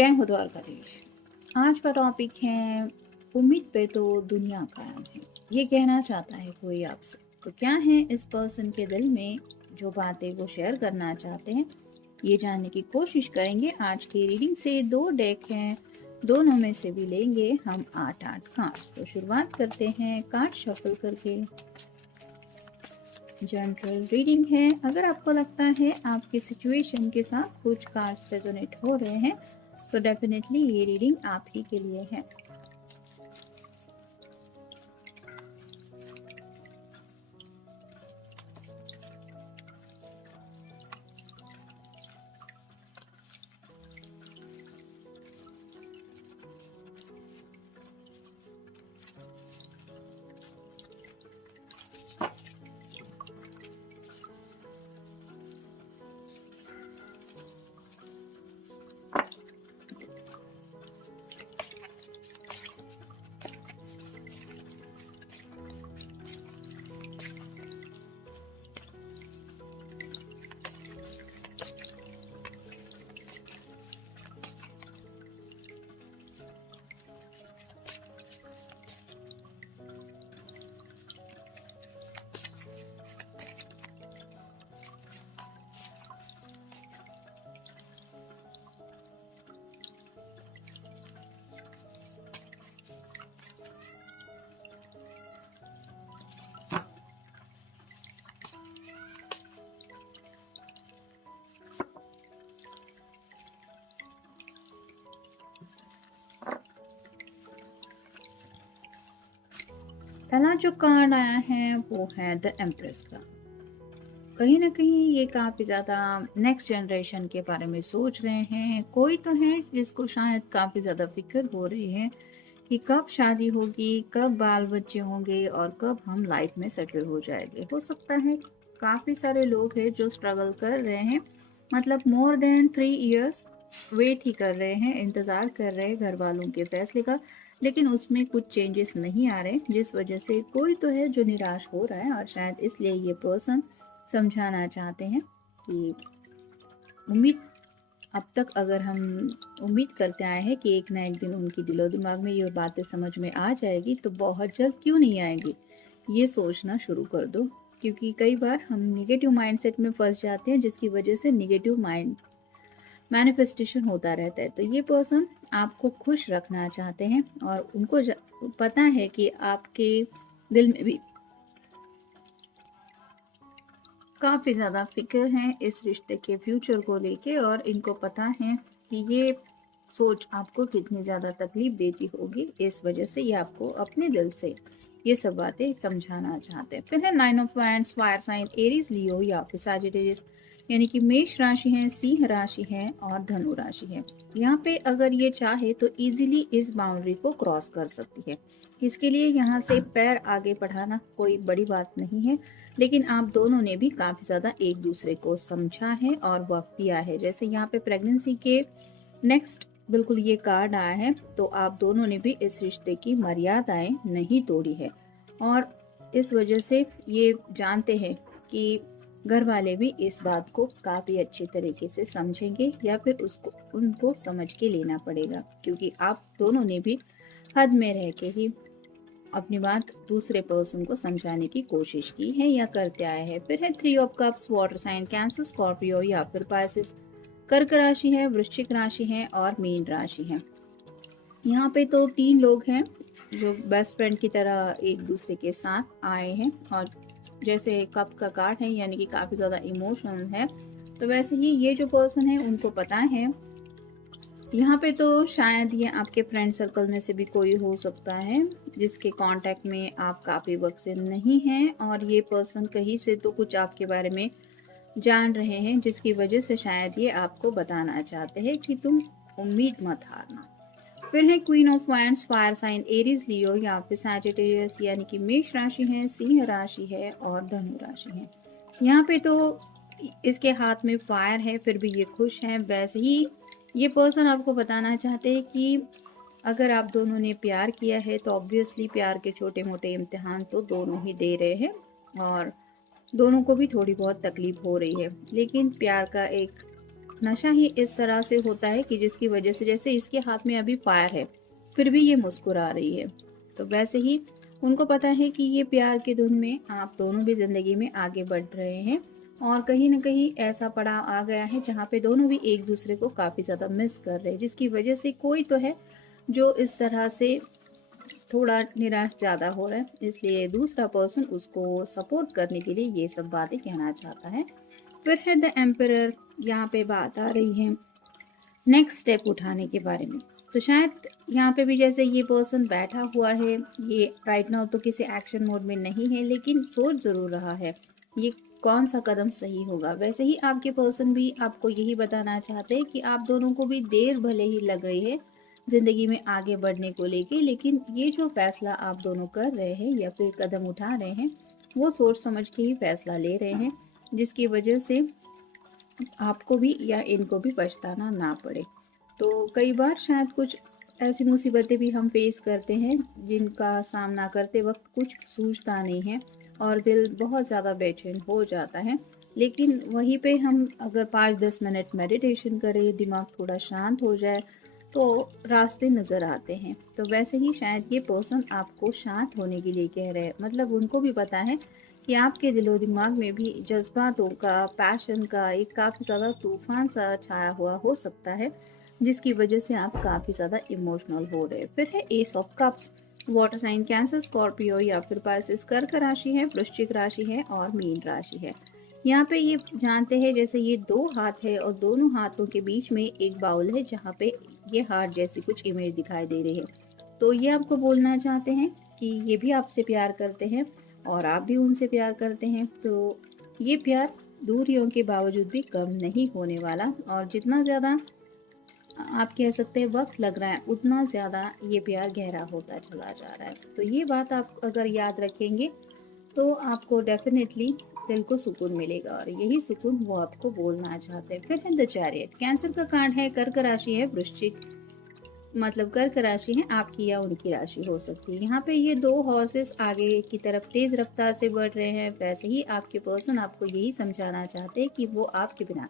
जय हो द्वारकाधीश। आज का टॉपिक है उम्मीद पे तो दुनिया कायम है। ये कहना चाहता है कोई आपसे, तो क्या है इस पर्सन के दिल में जो बातें वो शेयर करना चाहते हैं, ये जानने की कोशिश करेंगे। आज की रीडिंग से 2 डेक हैं, दोनों में से भी लेंगे हम 8 कार्ड्स। तो शुरुआत करते हैं कार्ड शफल करके। जनरल रीडिंग है। अगर आपको लगता है आपकी सिचुएशन के साथ कुछ कार्ड्स रेजोनेट हो रहे हैं तो डेफिनेटली ये रीडिंग आप ही के लिए है। पहला जो कार्ड आया है वो है द एम्प्रेस का। कहीं ना कहीं ये काफ़ी ज़्यादा नेक्स्ट जनरेशन के बारे में सोच रहे हैं। कोई तो है जिसको शायद काफ़ी ज़्यादा फिक्र हो रही है कि कब शादी होगी, कब बाल बच्चे होंगे और कब हम लाइफ में सेटल हो जाएंगे। हो सकता है काफ़ी सारे लोग हैं जो स्ट्रगल कर रहे हैं, मतलब मोर देन 3 इयर्स वेट ही कर रहे हैं, इंतज़ार कर रहे हैं घर वालों के फैसले का, लेकिन उसमें कुछ चेंजेस नहीं आ रहे, जिस वजह से कोई तो है जो निराश हो रहा है। और शायद इसलिए ये पर्सन समझाना चाहते हैं कि उम्मीद, अब तक अगर हम उम्मीद करते आए हैं कि एक ना एक दिन उनकी दिलो दिमाग में ये बातें समझ में आ जाएगी, तो बहुत जल्द क्यों नहीं आएगी, ये सोचना शुरू कर दो। क्योंकि कई बार हम निगेटिव माइंडसेट में फंस जाते हैं, जिसकी वजह से निगेटिव माइंड मैनिफेस्टेशन होता रहता है। तो ये पर्सन आपको खुश रखना चाहते हैं और उनको पता है कि आपके दिल में भी काफ़ी ज़्यादा फिक्र है इस रिश्ते के फ्यूचर को लेके, और इनको पता है कि ये सोच आपको कितनी ज़्यादा तकलीफ देती होगी। इस वजह से ये आपको अपने दिल से ये सब बातें समझाना चाहते हैं। फिर है 9 of wands, fire sign Aries, Leo या फिर सजिटेरियस, यानी कि मेष राशि है, सिंह राशि है और धनु राशि है। यहाँ पे अगर ये चाहे तो इजीली इस बाउंड्री को क्रॉस कर सकती है। इसके लिए यहाँ से पैर आगे बढ़ाना कोई बड़ी बात नहीं है, लेकिन आप दोनों ने भी काफ़ी ज़्यादा एक दूसरे को समझा है और वक्त दिया है। जैसे यहाँ पे प्रेगनेंसी के नेक्स्ट बिल्कुल ये कार्ड आया है, तो आप दोनों ने भी इस रिश्ते की मर्यादाएं नहीं तोड़ी है, और इस वजह से ये जानते हैं कि घर वाले भी इस बात को काफ़ी अच्छे तरीके से समझेंगे, या फिर उसको उनको समझ के लेना पड़ेगा, क्योंकि आप दोनों ने भी हद में रह के ही अपनी बात दूसरे पर्सन को समझाने की कोशिश की है या करते आए हैं। फिर है 3 of cups, water sign Cancer, Scorpio या फिर पाइसेस, कर्क राशि है, वृश्चिक राशि है और मीन राशि है। यहाँ पे तो 3 लोग हैं जो बेस्ट फ्रेंड की तरह एक दूसरे के साथ आए हैं, और जैसे कप का कार्ड है यानी कि काफ़ी ज़्यादा इमोशनल है, तो वैसे ही ये जो पर्सन है उनको पता है। यहाँ पे तो शायद ये आपके फ्रेंड सर्कल में से भी कोई हो सकता है जिसके कांटेक्ट में आप काफ़ी वक्त से नहीं हैं, और ये पर्सन कहीं से तो कुछ आपके बारे में जान रहे हैं, जिसकी वजह से शायद ये आपको बताना चाहते हैं कि तुम उम्मीद मत हारना। फिर है queen of wands, fire sign Aries, Leo या फिर सैजिटेरियस, यानी कि मेष राशि है, सिंह राशि है और धनु राशि है। यहाँ पे तो इसके हाथ में फायर है, फिर भी ये खुश है। वैसे ही ये पर्सन आपको बताना चाहते हैं कि अगर आप दोनों ने प्यार किया है तो ऑब्वियसली प्यार के छोटे मोटे इम्तिहान तो दोनों ही दे रहे हैं, और दोनों को भी थोड़ी बहुत तकलीफ हो रही है, लेकिन प्यार का एक नशा ही इस तरह से होता है कि जिसकी वजह से जैसे इसके हाथ में अभी फायर है फिर भी ये मुस्कुरा रही है, तो वैसे ही उनको पता है कि ये प्यार की धुन में आप दोनों भी ज़िंदगी में आगे बढ़ रहे हैं और कहीं न कहीं ऐसा पड़ाव आ गया है जहाँ पे दोनों भी एक दूसरे को काफ़ी ज़्यादा मिस कर रहे हैं, जिसकी वजह से कोई तो है जो इस तरह से थोड़ा निराश ज़्यादा हो रहा है, इसलिए दूसरा पर्सन उसको सपोर्ट करने के लिए ये सब बातें कहना चाहता है। फिर है द एम्परर, यहाँ पे बात आ रही है नेक्स्ट स्टेप उठाने के बारे में। तो शायद यहाँ पे भी जैसे ये पर्सन बैठा हुआ है, ये राइट नाउ तो किसी एक्शन मोड में नहीं है लेकिन सोच ज़रूर रहा है ये कौन सा कदम सही होगा। वैसे ही आपके पर्सन भी आपको यही बताना चाहते हैं कि आप दोनों को भी देर भले ही लग रही है ज़िंदगी में आगे बढ़ने को लेके, लेकिन ये जो फैसला आप दोनों कर रहे हैं या फिर कदम उठा रहे हैं वो सोच समझ के ही फैसला ले रहे हैं, जिसकी वजह से आपको भी या इनको भी पछताना ना पड़े। तो कई बार शायद कुछ ऐसी मुसीबतें भी हम फेस करते हैं जिनका सामना करते वक्त कुछ सूझता नहीं है और दिल बहुत ज़्यादा बेचैन हो जाता है, लेकिन वहीं पे हम अगर 5-10 मिनट मेडिटेशन करें, दिमाग थोड़ा शांत हो जाए तो रास्ते नज़र आते हैं। तो वैसे ही शायद ये पर्सन आपको शांत होने के लिए कह रहे हैं, मतलब उनको भी पता है कि आपके दिलो दिमाग में भी जज्बातों का, पैशन का एक काफ़ी ज़्यादा तूफान सा छाया हुआ हो सकता है, जिसकी वजह से आप काफ़ी ज़्यादा इमोशनल हो रहे हैं। फिर है ace of cups, water sign Cancer, Scorpio या फिर पाइसेस, कर्क राशि है, वृश्चिक राशि है और मीन राशि है। यहाँ पे ये जानते हैं जैसे ये दो हाथ है और दोनों हाथों के बीच में एक बाउल है जहाँ पे ये हार्ट जैसी कुछ इमेज दिखाई दे रही है। तो ये आपको बोलना चाहते हैं कि ये भी आपसे प्यार करते हैं और आप भी उनसे प्यार करते हैं। तो ये प्यार दूरियों के बावजूद भी कम नहीं होने वाला और जितना ज़्यादा आप कह सकते हैं वक्त लग रहा है उतना ज़्यादा ये प्यार गहरा होता चला जा रहा है। तो ये बात आप अगर याद रखेंगे तो आपको डेफिनेटली दिल को सुकून मिलेगा और यही सुकून वो आपको बोलना चाहते हैं। फिर है द चैरियट, कैंसर का कार्ड है, कर्क राशि है, वृश्चिक मतलब कर्क राशि है आपकी या उनकी राशि हो सकती है। यहाँ पे ये दो हॉर्सेस आगे की तरफ तेज रफ्तार से बढ़ रहे हैं। वैसे ही आपके पर्सन आपको यही समझाना चाहते हैं कि वो आपके बिना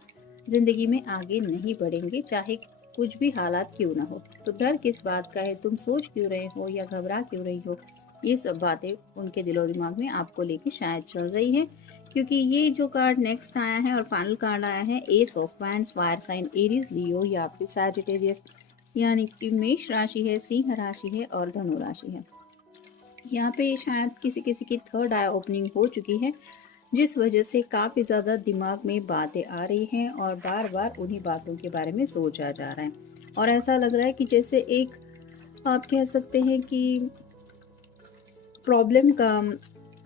जिंदगी में आगे नहीं बढ़ेंगे, चाहे कुछ भी हालात क्यों ना हो। तो डर किस बात का है, तुम सोच क्यों रहे हो या घबरा क्यों रही हो, ये सब बातें उनके दिलो दिमाग में आपको लेके शायद चल रही है, क्योंकि ये जो कार्ड नेक्स्ट आया है और फाइनल कार्ड आया है ace of wands, fire sign Aries, Leo या फिर सैजिटेरियस, यानी कि मेष राशि है, सिंह राशि है और धनु राशि है। यहाँ पे शायद किसी किसी की थर्ड आई ओपनिंग हो चुकी है, जिस वजह से काफ़ी ज़्यादा दिमाग में बातें आ रही हैं और बार बार उन्हीं बातों के बारे में सोचा जा रहा है और ऐसा लग रहा है कि जैसे एक आप कह सकते हैं कि प्रॉब्लम का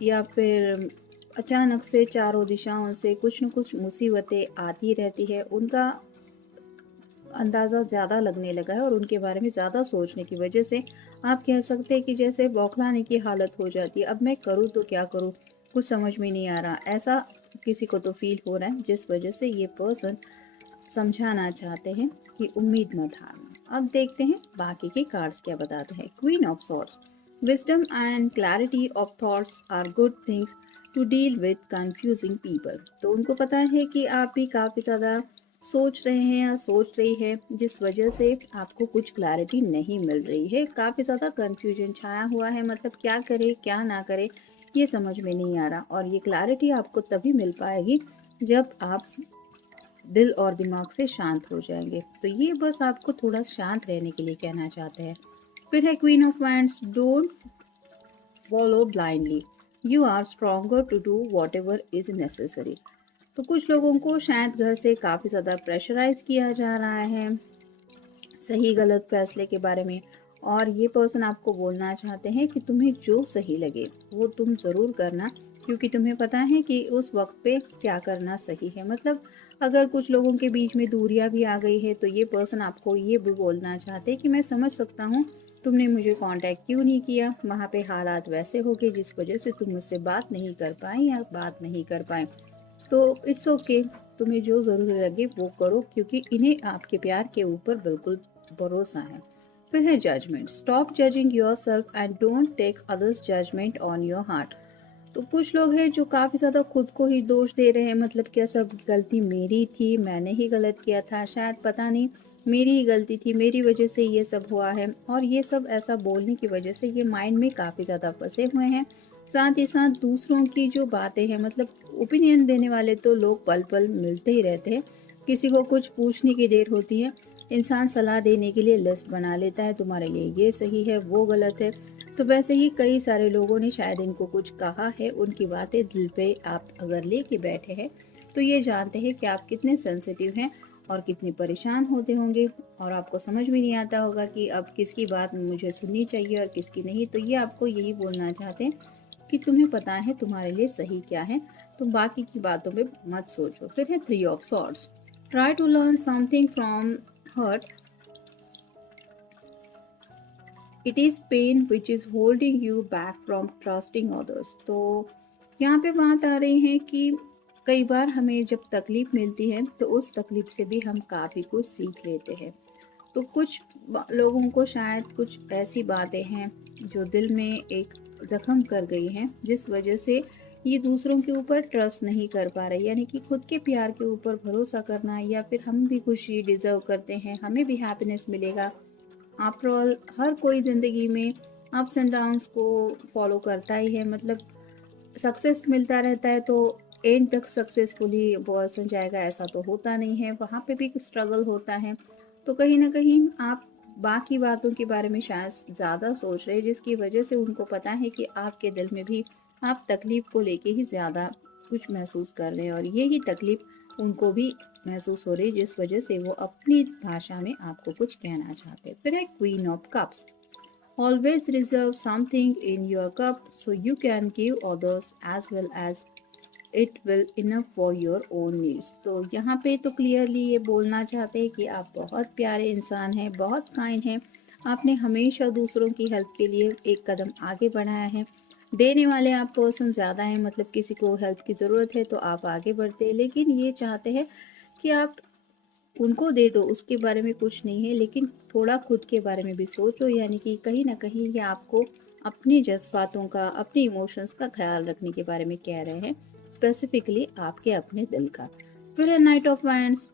या फिर अचानक से चारों दिशाओं से कुछ न कुछ मुसीबतें आती रहती है, उनका अंदाज़ा ज़्यादा लगने लगा है और उनके बारे में ज़्यादा सोचने की वजह से आप कह सकते हैं कि जैसे बौखलाने की हालत हो जाती है, अब मैं करूँ तो क्या करूँ, कुछ समझ में नहीं आ रहा, ऐसा किसी को तो फील हो रहा है, जिस वजह से ये पर्सन समझाना चाहते हैं कि उम्मीद मत हारना। अब देखते हैं बाकी के कार्ड्स क्या बताते हैं। Queen of swords, wisdom and clarity of thoughts are good things to deal with confusing people. तो उनको पता है कि आप भी काफ़ी ज़्यादा सोच रहे हैं या सोच रही है, जिस वजह से आपको कुछ क्लैरिटी नहीं मिल रही है, काफ़ी ज़्यादा कन्फ्यूजन छाया हुआ है, मतलब क्या करे क्या ना करे ये समझ में नहीं आ रहा और ये क्लैरिटी आपको तभी मिल पाएगी जब आप दिल और दिमाग से शांत हो जाएंगे। तो ये बस आपको थोड़ा शांत रहने के लिए कहना चाहते हैं। फिर है queen of wands, don't follow blindly, you are stronger to do whatever is necessary. तो कुछ लोगों को शायद घर से काफ़ी ज़्यादा प्रेशराइज किया जा रहा है सही गलत फैसले के बारे में और ये पर्सन आपको बोलना चाहते हैं कि तुम्हें जो सही लगे वो तुम ज़रूर करना, क्योंकि तुम्हें पता है कि उस वक्त पे क्या करना सही है। मतलब अगर कुछ लोगों के बीच में दूरियां भी आ गई है तो ये पर्सन आपको ये भी बोलना चाहते हैं कि मैं समझ सकता हूँ तुमने मुझे कांटेक्ट क्यों नहीं किया, वहाँ पे हालात वैसे हो गए जिस वजह से तुम मुझसे बात नहीं कर पाए या बात नहीं कर पाए, तो इट्स ओके, तुम्हें जो ज़रूरी लगे वो करो, क्योंकि इन्हें आपके प्यार के ऊपर बिल्कुल भरोसा है। फिर है judgement, stop judging yourself and don't take others judgement on your heart. तो कुछ लोग हैं जो काफ़ी ज़्यादा खुद को ही दोष दे रहे हैं, मतलब क्या सब गलती मेरी थी, मैंने ही गलत किया था, शायद पता नहीं मेरी ही गलती थी, मेरी वजह से ये सब हुआ है। और ये सब ऐसा बोलने की वजह से ये माइंड में काफ़ी ज़्यादा फँसे हुए हैं। साथ ही साथ दूसरों की जो बातें हैं, मतलब ओपिनियन देने वाले तो लोग पल-पल मिलते ही रहते हैं। किसी को कुछ पूछने की देर होती है, इंसान सलाह देने के लिए लिस्ट बना लेता है, तुम्हारे लिए ये सही है, वो गलत है। तो वैसे ही कई सारे लोगों ने शायद इनको कुछ कहा है, उनकी बातें दिल पे आप अगर लेके बैठे हैं, तो ये जानते हैं कि आप कितने सेंसिटिव हैं और कितने परेशान होते होंगे, और आपको समझ में नहीं आता होगा कि अब किसकी बात मुझे सुननी चाहिए और किसकी नहीं। तो ये आपको यही बोलना चाहते हैं कि तुम्हें पता है तुम्हारे लिए सही क्या है, तुम बाकी की बातों पे मत सोचो। फिर है 3 of swords. Try to learn something from hurt, it is pain which is holding you back from trusting others. तो यहाँ पे बात आ रही है कि कई बार हमें जब तकलीफ़ मिलती है तो उस तकलीफ़ से भी हम काफ़ी कुछ सीख लेते हैं। तो कुछ लोगों को शायद कुछ ऐसी बातें हैं जो दिल में एक ज़ख्म कर गई हैं, जिस वजह से ये दूसरों के ऊपर ट्रस्ट नहीं कर पा रहे, यानी कि खुद के प्यार के ऊपर भरोसा करना, या फिर हम भी खुशी डिज़र्व करते हैं, हमें भी हैप्पीनेस मिलेगा। आफ्टर ऑल हर कोई ज़िंदगी में अप्स एंड डाउन्स को फॉलो करता ही है, मतलब सक्सेस मिलता रहता है तो एंड तक सक्सेसफुली पर्सन जाएगा ऐसा तो होता नहीं है, वहाँ पे भी स्ट्रगल होता है। तो कहीं न कहीं आप बाकी बातों के बारे में शायद ज़्यादा सोच रहे हैं, जिसकी वजह से उनको पता है कि आपके दिल में भी आप तकलीफ़ को लेके ही ज़्यादा कुछ महसूस कर रहे हैं, और यही तकलीफ़ उनको भी महसूस हो रही है, जिस वजह से वो अपनी भाषा में आपको कुछ कहना चाहते हैं। फिर है queen of cups. Always reserve something in your cup so you can give others as well as it will enough for your own needs। तो यहाँ पे तो क्लियरली ये बोलना चाहते हैं कि आप बहुत प्यारे इंसान हैं, बहुत काइंड हैं, आपने हमेशा दूसरों की हेल्प के लिए एक कदम आगे बढ़ाया है। देने वाले आप पर्सन ज़्यादा हैं, मतलब किसी को हेल्प की ज़रूरत है तो आप आगे बढ़ते हैं, लेकिन ये चाहते हैं कि आप उनको दे दो, उसके बारे में कुछ नहीं है, लेकिन थोड़ा खुद के बारे में भी सोचो, यानी कि कहीं न कहीं ये आपको अपने जज़्बातों का, अपने इमोशंस का ख़्याल रखने के बारे में कह रहे हैं, स्पेसिफ़िकली आपके अपने दिल का। फिर है knight of wands.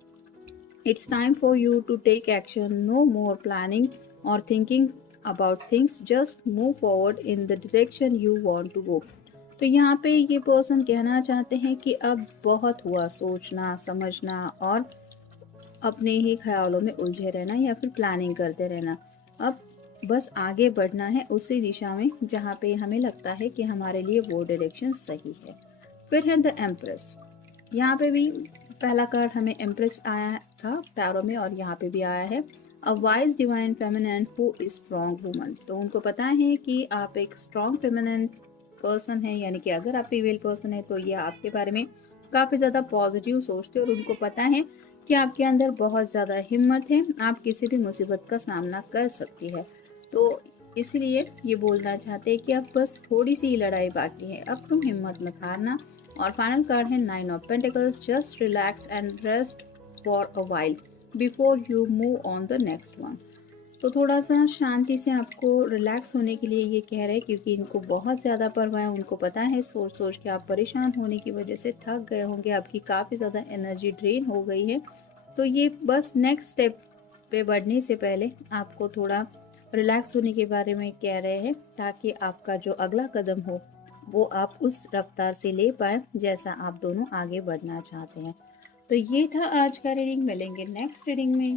It's time for you to take action, no more planning और thinking about things, just move forward in the direction you want to go. तो यहाँ पे ये पर्सन कहना चाहते हैं कि अब बहुत हुआ सोचना, समझना और अपने ही ख़्यालों में उलझे रहना या फिर प्लानिंग करते रहना। अब बस आगे बढ़ना है उसी दिशा में जहाँ पे हमें लगता है कि हमारे लिए वो डायरेक्शन सही है। फिर है द एम्प्रेस। यहाँ पे भी पहला कार्ड हमें एम्प्रेस आया था टैरो में, और यहाँ पे भी आया है a wise divine feminine who is strong woman. तो उनको पता है कि आप एक स्ट्रॉन्ग फेमिनिन पर्सन है, यानी कि अगर आप फीमेल पर्सन है तो ये आपके बारे में काफ़ी ज़्यादा पॉजिटिव सोचते हैं, और उनको पता है कि आपके अंदर बहुत ज़्यादा हिम्मत है, आप किसी भी मुसीबत का सामना कर सकती है। तो इसीलिए ये बोलना चाहते हैं कि अब बस थोड़ी सी लड़ाई बाकी है, अब तुम हिम्मत मत हारना। और फाइनल कार्ड है 9 of pentacles. Just relax and rest for a while before you move on the next one. तो थोड़ा सा शांति से आपको रिलैक्स होने के लिए ये कह रहे हैं, क्योंकि इनको बहुत ज़्यादा परवाह है, उनको पता है सोच सोच के आप परेशान होने की वजह से थक गए होंगे, आपकी काफ़ी ज़्यादा एनर्जी ड्रेन हो गई है। तो ये बस नेक्स्ट स्टेप पे बढ़ने से पहले आपको थोड़ा रिलैक्स होने के बारे में कह रहे हैं, ताकि आपका जो अगला कदम हो वो आप उस रफ्तार से ले पाए जैसा आप दोनों आगे बढ़ना चाहते हैं। तो ये था आज का रीडिंग, मिलेंगे नेक्स्ट रीडिंग में।